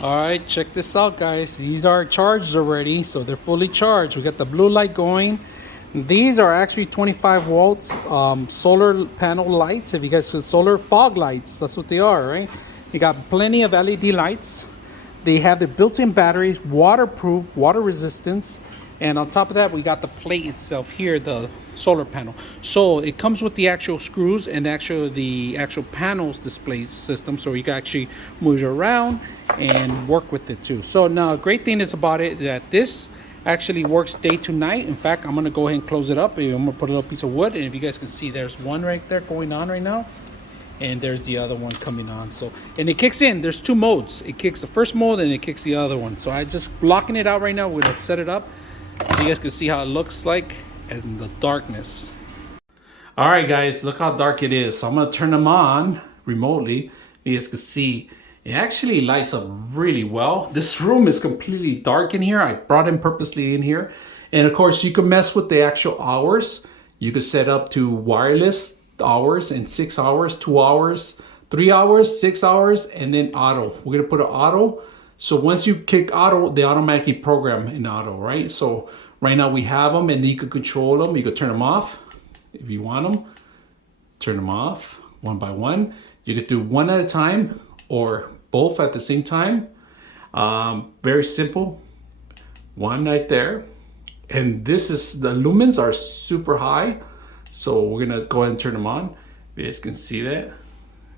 All right, check this out, guys. These are charged already, so they're fully charged. We got the blue light going. These are actually 25 volts solar panel lights. If you guys see solar fog lights, that's what they are, right? You got plenty of LED lights. They have the built-in batteries, waterproof, water resistance, and on top of that, we got the plate itself here, the solar panel. So it comes with the actual screws and the actual panels display system, so you can actually move it around and work with it too. So now, great thing is about it that this actually works day to night. In fact, I'm gonna go ahead and close it up. I'm gonna put a little piece of wood, and if you guys can see, there's one right there going on right now, and there's the other one coming on. So, and it kicks in. There's two modes. It kicks the first mode and it kicks the other one. So I just blocking it out right now. We're gonna set it up so you guys can see how it looks like in the darkness. All right, guys, look how dark it is. So I'm gonna turn them on remotely. You guys can see it actually lights up really well. This room is completely dark in here. I brought him purposely in here. And of course, you can mess with the actual hours. You could set up to wireless hours and 6 hours, 2 hours, 3 hours, 6 hours, and then auto. We're gonna put an auto. So once you kick auto, they automatically program in auto, right? So right now we have them, and you can control them. You can turn them off if you want them. Turn them off one by one. You could do one at a time or both at the same time. Very simple. One right there. And this is, the lumens are super high. So we're gonna go ahead and turn them on. You guys can see that.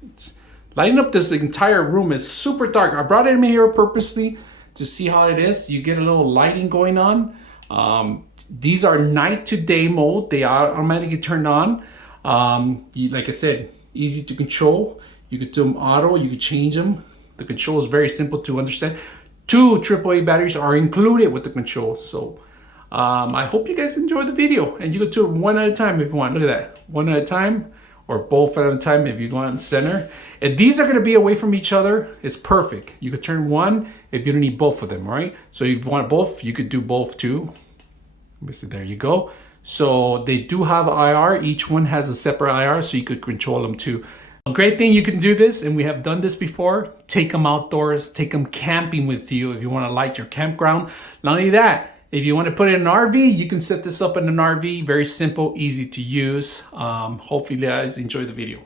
It's lighting up this entire room. Is super dark. I brought him here purposely to see how it is. You get a little lighting going on. These are night to day mode. They are automatically turned on. Like I said, easy to control. You could do them auto. You could change them. The control is very simple to understand. 2 AAA batteries are included with the control. So I hope you guys enjoyed the video, and you could do it one at a time if you want. Look at that, one at a time, or both at a time if you want in the center. And these are going to be away from each other. It's perfect. You could turn one if you don't need both of them, right? So if you want both, you could do both too. Let me see, there you go. So they do have IR. Each one has a separate IR, so you could control them too. A great thing, you can do this, and we have done this before. Take them outdoors, take them camping with you if you want to light your campground. Not only that, if you want to put it in an RV, you can set this up in an RV. Very simple, easy to use. Hopefully you guys enjoy the video.